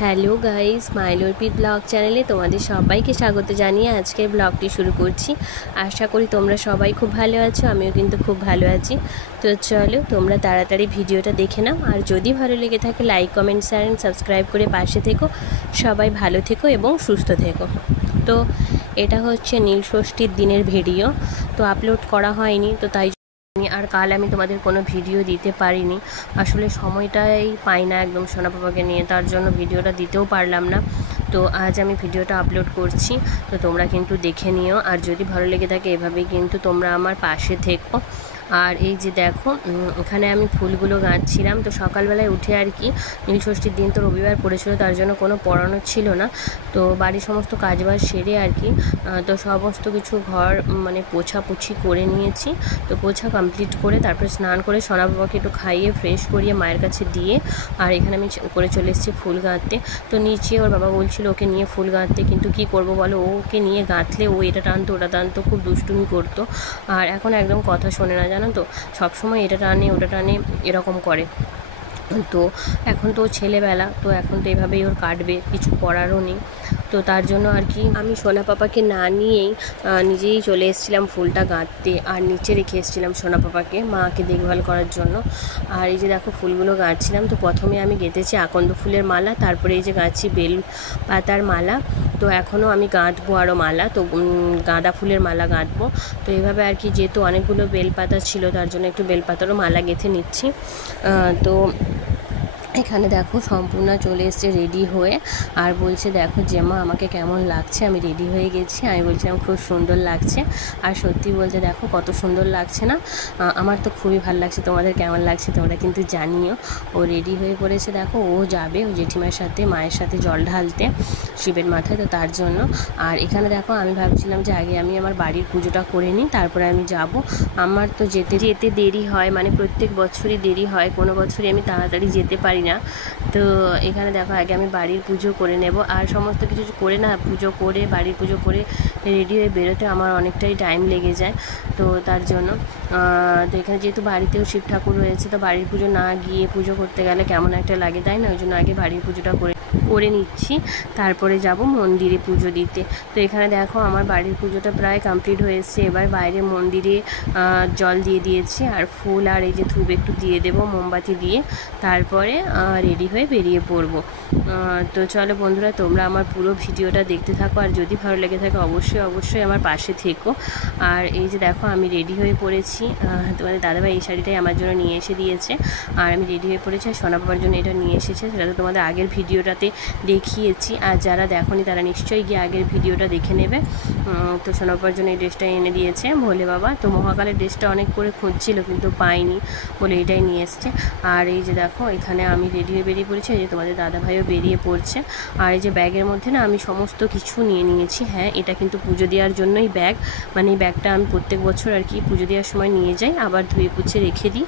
Hello guys, mile অর্পিত blog চ্যানেলে তোমাদের সবাইকে স্বাগত জানিয়ে আজকের ব্লগটি শুরু করছি। আশা করি তোমরা সবাই খুব ভালো আছো, আমিও কিন্তু খুব ভালো আছি। তো চলো তোমরা তাড়াতাড়ি ভিডিওটা দেখে নাও, আর যদি ভালো লেগে থাকে like comment share and subscribe করে পাশে থেকো। সবাই ভালো থেকো এবং সুস্থ থেকো। তো এটা হচ্ছে নীল ষষ্ঠীর দিনের ভিডিও, তো আপলোড করা হয়নি, তো তাই আর কাল আমি তোমাদের কোনো ভিডিও দিতে পারিনি। আসলে সময়টাই পাই না একদম সোনা পাপাকে নিয়ে, তার জন্য ভিডিওটা দিতেও পারলাম না। তো আজ আমি ভিডিওটা আপলোড করছি, তো তোমরা কিন্তু দেখে নিও, আর যদি ভালো লেগে থাকে এভাবেই কিন্তু তোমরা আমার পাশে থেকো। আর এই যে দেখো, এখানে আমি ফুলগুলো গাঁথছিলাম। তো সকালবেলায় উঠে আর কি, নীলষষ্ঠীর দিন তো রবিবার পড়েছিল, তার জন্য কোনো পড়ানো ছিল না। তো বাড়ির সমস্ত কাজবাজ সেরে আর কি, তো সমস্ত কিছু ঘর মানে পোছাপুছি করে নিয়েছি। তো পোছা কমপ্লিট করে তারপরে স্নান করে সোনা বাবাকে একটু খাইয়ে ফ্রেশ করিয়ে মায়ের কাছে দিয়ে, আর এখানে আমি উপরে চলে এসেছি ফুল গাঁথতে। তো নিচে ওর বাবা বলছিল ওকে নিয়ে ফুল গাঁথতে, কিন্তু কি করব বলো, ওকে নিয়ে গাঁথলে ও এটা টানতো ওটা টানতো, খুব দুষ্টুমি করতো। আর এখন একদম কথা শোনে না, জানো তো, সবসময় এটা টানে ওটা টানে এরকম করে। তো এখন তো ছেলেবেলা, তো এখন তো এভাবেই ওর কাটবে, কিছু করারও নেই। তো তার জন্য আর কি আমি সোনা পাপাকে না নিয়েই নিজেই চলে এসেছিলাম ফুলটা গাঁথতে, আর নিচে রেখে এসেছিলাম সোনা পাপাকে মাকে দেখভাল করার জন্য। আর এই যে দেখো ফুলগুলো গাঁথছিলাম। তো প্রথমে আমি গেঁথেছি আকন্দ ফুলের মালা, তারপরে এই যে গাঁথছি বেল পাতার মালা। তো এখনও আমি গাঁথবো আরও মালা, তো গাঁদা ফুলের মালা গাঁথবো। তো এইভাবে আর কি, যেহেতু অনেকগুলো বেলপাতা ছিল তার জন্য একটু বেলপাতারও মালা গেঁথে নিচ্ছি। তো এখানে দেখো সম্পূর্ণ চলে এসছে রেডি হয়ে, আর বলছে দেখো জেমা আমাকে কেমন লাগছে, আমি রেডি হয়ে গেছি। আমি বলছিলাম খুব সুন্দর লাগছে, আর সত্যি বলতে দেখো কত সুন্দর লাগছে না, আমার তো খুবই ভালো লাগছে। তোমাদের কেমন লাগছে তোমরা কিন্তু জানিও। ও রেডি হয়ে পড়েছে, দেখো ও যাবে ও জেঠিমার সাথে মায়ের সাথে জল ঢালতে শিবের মাথায়, তো তার জন্য। আর এখানে দেখো আমি ভাবছিলাম যে আগে আমি আমার বাড়ির পুজোটা করে নিই, তারপরে আমি যাব। আমার তো যেতে যেতে দেরি হয়, মানে প্রত্যেক বছরই দেরি হয়, কোনো বছরই আমি তাড়াতাড়ি যেতে পারি না। তো এখানে দেখো আগে আমি বাড়ির পুজো করে নেব, আর সমস্ত কিছু করে না পুজো করে বাড়ির পুজো করে রেডি হয়ে বেরোতে আমার অনেকটাই টাইম লেগে যায়। তো তার জন্য তো এখানে যেহেতু বাড়িতেও শিব ঠাকুর রয়েছে, তো বাড়ির পুজো না গিয়ে পুজো করতে গেলে কেমন একটা লাগে, তাই না? ওই জন্য আগে বাড়ির পুজোটা করে নিচ্ছি, তারপরে যাব মন্দিরে পুজো দিতে। তো এখানে দেখো আমার বাড়ির পুজোটা প্রায় কমপ্লিট হয়ে এসছে। এবার বাইরে মন্দিরে জল দিয়ে দিয়েছি, আর ফুল আর এই যে ধূপ একটু দিয়ে দেবো মোমবাতি দিয়ে, তারপরে রেডি হয়ে বেরিয়ে পড়বো। তো চলো বন্ধুরা, তোমরা আমার পুরো ভিডিওটা দেখতে থাকো, আর যদি ভালো লেগে থাকে অবশ্যই অবশ্যই আমার পাশে থেকো। আর এই যে দেখো আমি রেডি হয়ে পড়েছি, তোমাদের দাদাভাই এই শাড়িটাই আমার জন্য নিয়ে এসে দিয়েছে, আর আমি রেডি হয়ে পড়েছি। আর সোনা বাবার জন্য এটা নিয়ে এসেছে, সেটা তো তোমাদের আগের ভিডিওটাতে দেখিয়েছি, আর যারা দেখোনি তারা নিশ্চয়ই গিয়ে আগের ভিডিওটা দেখে নেবে। তো সোনা বাবার জন্য এই ড্রেসটা এনে দিয়েছে ভোলে বাবা। তো মহাকালের ড্রেসটা অনেক করে খুঁজছিল কিন্তু পাইনি বলে এটাই নিয়ে এসছে। আর এই যে দেখো এখানে আমি রেডি হয়ে বেরিয়ে পড়েছি, এই যে তোমাদের দাদাভাইও বেরিয়ে পড়ছে। আর এই যে ব্যাগের মধ্যে না আমি সমস্ত কিছু নিয়ে নিয়েছি। হ্যাঁ, এটা কিন্তু পুজো দেওয়ার জন্যই ব্যাগ, মানে এই ব্যাগটা আমি প্রত্যেক বছর আর কি পুজো দেওয়ার সময় নিয়ে যাই, আবার ধুয়ে পুছে রেখে দিই,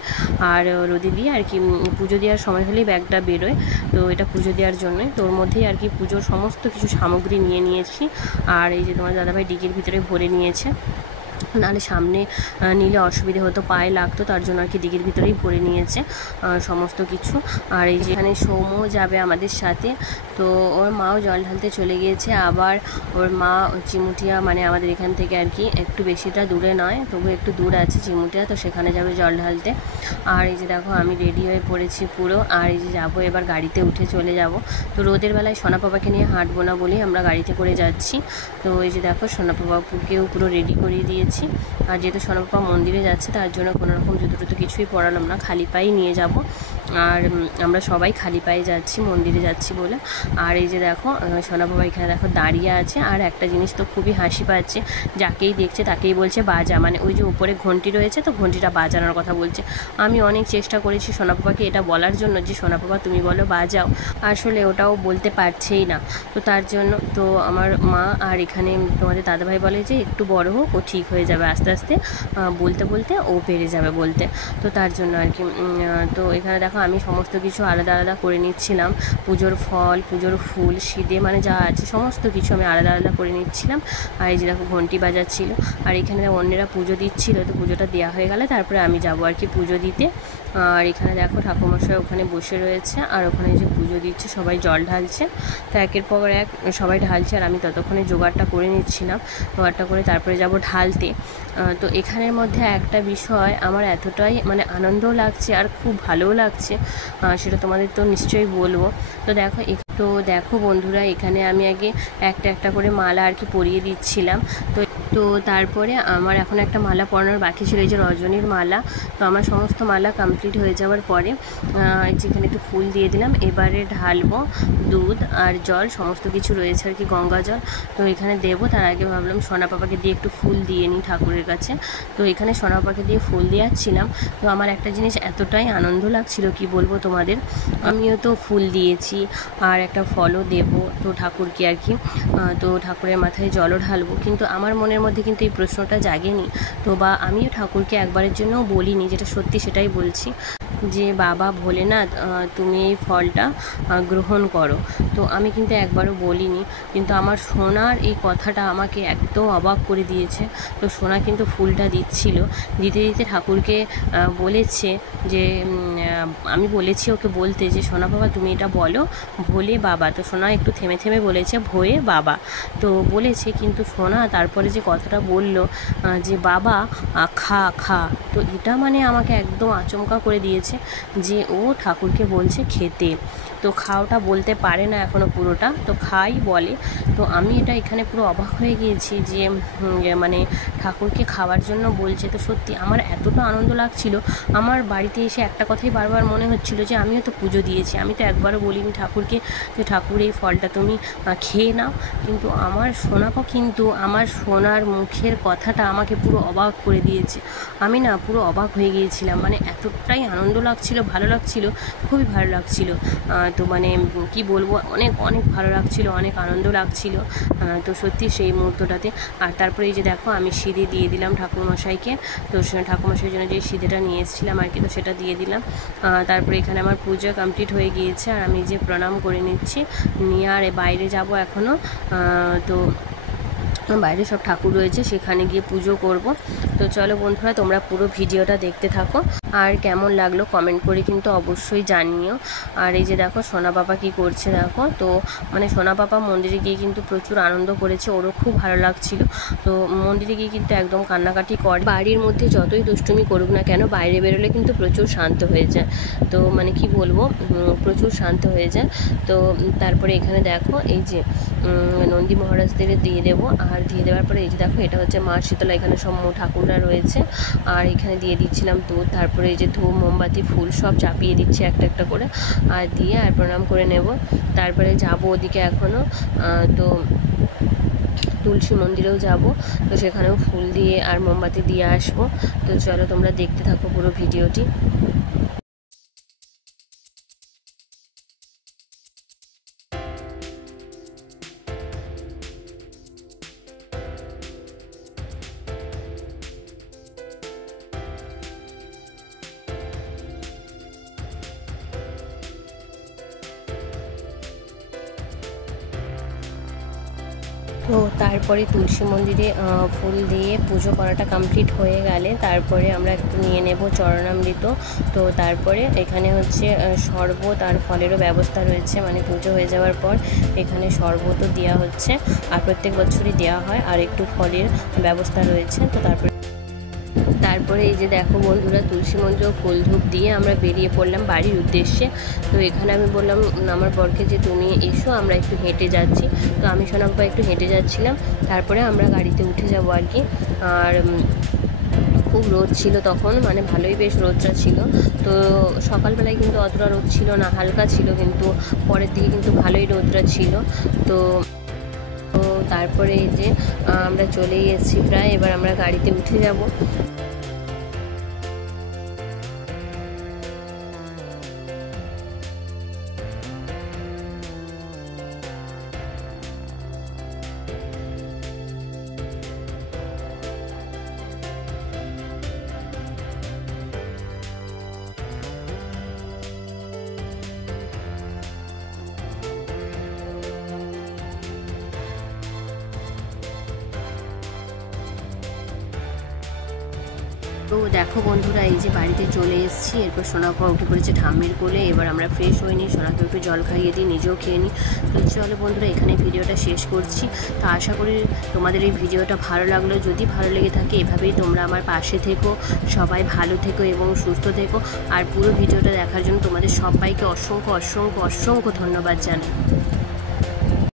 আর রোদে দিয়ে আর কি পুজো দেওয়ার সময় হলেই ব্যাগটা বেরোয়। তো এটা পুজো দেওয়ার জন্যই, তো ওর মধ্যেই আর কি পুজোর সমস্ত কিছু সামগ্রী নিয়ে নিয়েছি। আর এই যে তোমার দাদাভাই ডিগির ভিতরে ভরে নিয়েছে, নাহলে সামনে নিলে অসুবিধে হতো, পায়ে লাগতো, তার জন্য আর কি দিঘির ভিতরেই ভরে নিয়েছে সমস্ত কিছু। আর এই যেখানে সৌম্য যাবে আমাদের সাথে, তো ওর মাও জল ঢালতে চলে গিয়েছে। আবার ওর মা চিমুটিয়া, মানে আমাদের এখান থেকে আর কি একটু বেশিটা দূরে নয়, তবু একটু দূর আছে চিমুটিয়া, তো সেখানে যাবে জল ঢালতে। আর এই যে দেখো আমি রেডি হয়ে পড়েছি পুরো, আর এই যে যাবো এবার গাড়িতে উঠে চলে যাব। তো রোদের বেলায় সোনা পাপাকে নিয়ে হাঁটবো না বলেই আমরা গাড়িতে করে যাচ্ছি। তো এই যে দেখো সোনা পাপাকেও পুরো রেডি করিয়ে দিয়েছি। আর যেহেতু সোনা পাপা মন্দিরে যাচ্ছে, তার জন্য কোনো রকম জুতো টুতো কিছুই পরালাম না, খালি পায়েই নিয়ে যাব। আর আমরা সবাই খালি পায়ে যাচ্ছি, মন্দিরে যাচ্ছি বলে। আর এই যে দেখো সোনা বাবা এখানে দেখো দাঁড়িয়ে আছে। আর একটা জিনিস তো খুবই হাসি পাচ্ছে, যাকেই দেখছে তাকেই বলছে বাজা, মানে ওই যে উপরে ঘন্টি রয়েছে, তো ঘন্টিটা বাজানোর কথা বলছে। আমি অনেক চেষ্টা করেছি সোনা পাপাকে এটা বলার জন্য যে সোনা পাপা তুমি বলো বাজাও, আসলে ওটাও বলতে পারছেই না। তো তার জন্য তো আমার মা আর এখানে তোমাদের দাদাভাই বলে যে একটু বড় হোক, ও ঠিক হয়ে যাবে আস্তে আস্তে, বলতে বলতে ও পেরে যাবে বলতে। তো তার জন্য আর কি তো এখানে দেখো আমি সমস্ত কিছু আলাদা আলাদা করে নিচ্ছিলাম, পুজোর ফল পুজোর ফুল সিঁদে মানে যা আছে সমস্ত কিছু আমি আলাদা আলাদা করে নিচ্ছিলাম। আর এই যে দেখো ঘন্টি বাজাচ্ছিল, আর এখানে অন্যেরা পুজো দিচ্ছিল, তো পুজোটা দেওয়া হয়ে গেলে তারপরে আমি যাবো আর কি পুজো দিতে। আর এখানে দেখো ঠাকুরমশাই ওখানে বসে রয়েছে, আর ওখানে যে পুজো পুজো দিচ্ছে, সবাই জল ঢালছে। তো একের পর এক সবাই ঢালছে আর আমি ততক্ষণে জোগাড়টা করে নিচ্ছিলাম। জোগাড়টা করে তারপরে যাব ঢালতে। তো এখানের মধ্যে একটা বিষয় আমার এতটাই মানে আনন্দও লাগছে আর খুব ভালোও লাগছে, সেটা তোমাদের তো নিশ্চয়ই বলবো। তো দেখো বন্ধুরা, এখানে আমি আগে একটা একটা করে মালা আর কি পরিয়ে দিচ্ছিলাম। তো তারপরে আমার এখন একটা মালা পরানোর বাকি ছিল, এই যে রজনীর মালা। তো আমার সমস্ত মালা কমপ্লিট হয়ে যাওয়ার পরে যেখানে একটু ফুল দিয়ে দিলাম। এবারে ঢালবো দুধ আর জল, সমস্ত কিছু রয়েছে আর কি, গঙ্গা জল। তো এখানে দেবো, তার আগে ভাবলাম সোনা পাপাকে দিয়ে একটু ফুল দিয়ে নিই ঠাকুরের কাছে। তো এখানে সোনা পাপাকে দিয়ে ফুল দিয়াচ্ছিলাম। তো আমার একটা জিনিস এতটাই আনন্দ লাগছিল কি বলবো তোমাদের, আমিও তো ফুল দিয়েছি আর একটা ফলও দেবো তো ঠাকুরকে আর কি। তো ঠাকুরের মাথায় জলও ঢালবো, কিন্তু আমার মনের মধ্যে কিন্তু এই প্রশ্নটা জাগেনি। তো বা আমিও ঠাকুরকে একবারের জন্যও বলিনি, যেটা সত্যি সেটাই বলছি, যে বাবা ভোলেনাথ তুমি এই ফলটা গ্রহণ করো। তো আমি কিন্তু একবারও বলিনি, কিন্তু আমার সোনার এই কথাটা আমাকে একদম অবাক করে দিয়েছে। তো সোনা কিন্তু ফুলটা দিতে দিতে ঠাকুরকে বলেছে যে আমি বলেছি ওকে বলতে যে সোনা বাবা তুমি এটা বলো ভোলে বাবা। তো সোনা একটু থেমে থেমে বলেছে ভোয়ে বাবা। তো বলেছে, কিন্তু সোনা তারপরে যে কথাটা বলল যে বাবা খা খা, তো এটা মানে আমাকে একদম আচমকা করে দিয়েছে যে ও ঠাকুরকে বলছে খেতে। তো খাওটা বলতে পারে না এখনও পুরোটা, তো খাই বলে। তো আমি এটা এখানে পুরো অবাক হয়ে গিয়েছি যে মানে ঠাকুরকে খাওয়ার জন্য বলছে। তো সত্যি আমার এতটা আনন্দ লাগছিল, আমার বাড়িতে এসে একটা কথাই বারবার মনে হচ্ছিল যে আমিও তো পুজো দিয়েছি, আমি তো একবারও বলিনি ঠাকুরকে যে ঠাকুর এই ফলটা তুমি খেয়ে নাও। কিন্তু আমার সোনাকে কিন্তু আমার সোনার মুখের কথাটা আমাকে পুরো অবাক করে দিয়েছে। আমি না পুরো অবাক হয়ে গিয়েছিলাম, মানে এতটাই আনন্দ লাগছিল, ভালো লাগছিল, খুবই ভালো লাগছিল। তো মানে কি বলবো, অনেক অনেক ভালো লাগছিল, অনেক আনন্দ লাগছিল। তো সত্যি সেই মুহূর্তটাতে। আর তারপরে এই যে দেখো আমি সিঁদে দিয়ে দিলাম ঠাকুরমশাইকে। তো ঠাকুরমশাইয়ের জন্য যে সিঁদেটা নিয়ে এসেছিলাম আর কি, তো সেটা দিয়ে দিলাম। তারপরে এখানে আমার পুজো কমপ্লিট হয়ে গিয়েছে আর আমি যে প্রণাম করে নিচ্ছি, নিয়ে আর বাইরে যাব এখনও। তো বাইরে সব ঠাকুর রয়েছে, সেখানে গিয়ে পুজো করব। তো চলো বন্ধুরা, তোমরা পুরো ভিডিওটা দেখতে থাকো, আর কেমন লাগলো কমেন্ট করে কিন্তু অবশ্যই জানিও। আর এই যে দেখো সোনা পাপা কি করছে দেখো। তো মানে সোনা পাপা মন্দিরে গিয়ে কিন্তু প্রচুর আনন্দ করেছে, ওরও খুব ভালো লাগছিল। তো মন্দিরে গিয়ে কিন্তু একদম কান্নাকাটি করে, বাড়ির মধ্যে যতই দুষ্টুমি করুক না কেন বাইরে বেরোলে কিন্তু প্রচুর শান্ত হয়ে যায়। তো মানে কি বলবো, প্রচুর শান্ত হয়ে যায়। তো তারপরে এখানে দেখো এই যে নন্দী মহারাজদের দিয়ে দেবো, আর দিয়ে দেওয়ার পরে এই যে দেখো এটা হচ্ছে মা শীতলা, এখানে সব ঠাকুররা রয়েছে। আর এখানে দিয়ে দিচ্ছিলাম দুধ, তারপরে এই যে ধূপ মোমবাতি ফুল সব চাপিয়ে দিচ্ছি একটা একটা করে, আর দিয়ে আর প্রণাম করে নেব। তারপরে যাব ওদিকে এখনও, তো তুলসী মন্দিরেও যাব, তো সেখানেও ফুল দিয়ে আর মোমবাতি দিয়ে আসবো। তো চলো তোমরা দেখতে থাকো পুরো ভিডিওটি। তো তারপরে তুলসী মন্দিরে ফুল দিয়ে পুজো করাটা কমপ্লিট হয়ে গেলে তারপরে আমরা একটু নিয়ে নেব চরণামৃত। তো তারপরে এখানে হচ্ছে শরবত আর ফলেরও ব্যবস্থা রয়েছে, মানে পুজো হয়ে যাওয়ার পর এখানে শরবতও দেওয়া হচ্ছে, আর প্রত্যেক বছরই দেওয়া হয়, আর একটু ফলের ব্যবস্থা রয়েছে। তো তারপরে এই যে দেখো বন্ধুরা, তুলসী মন্দিরেও ফুল ধূপ দিয়ে আমরা বেরিয়ে পড়লাম বাড়ির উদ্দেশ্যে। তো এখানে আমি বললাম আমার বরকে যে তুমি এসো, আমরা একটু হেঁটে যাচ্ছি। তো আমি সোনাপা একটু হেঁটে যাচ্ছিলাম, তারপরে আমরা গাড়িতে উঠে যাব আর কি। আর খুব রোদ ছিল তখন, মানে ভালোই বেশ রোদটা ছিল। তো সকালবেলায় কিন্তু অতটা রোদ ছিল না, হালকা ছিল, কিন্তু পরের দিকে কিন্তু ভালোই রোদটা ছিল। তো তারপরে এই যে আমরা চলেই এসেছি প্রায়, এবার আমরা গাড়িতে উঠে যাব। তো দেখো বন্ধুরা, এই যে বাড়িতে চলে এসেছি, এরপর সোনাপা উঠে পড়েছে ঠাম্মির কোলে। এবার আমরা ফ্রেশ হয়ে নিই, সোনাকে একটু জল খাইয়ে দিই, নিজেও খেয়ে নিই। তো চলো বন্ধুরা, এখানে ভিডিওটা শেষ করছি। তো আশা করি তোমাদের এই ভিডিওটা ভালো লাগলো। যদি ভালো লেগে থাকে এভাবেই তোমরা আমার পাশে থেকো, সবাই ভালো থেকো এবং সুস্থ থেকো। আর পুরো ভিডিওটা দেখার জন্য তোমাদের সবাইকে অসংখ্য অসংখ্য অসংখ্য ধন্যবাদ জানাই।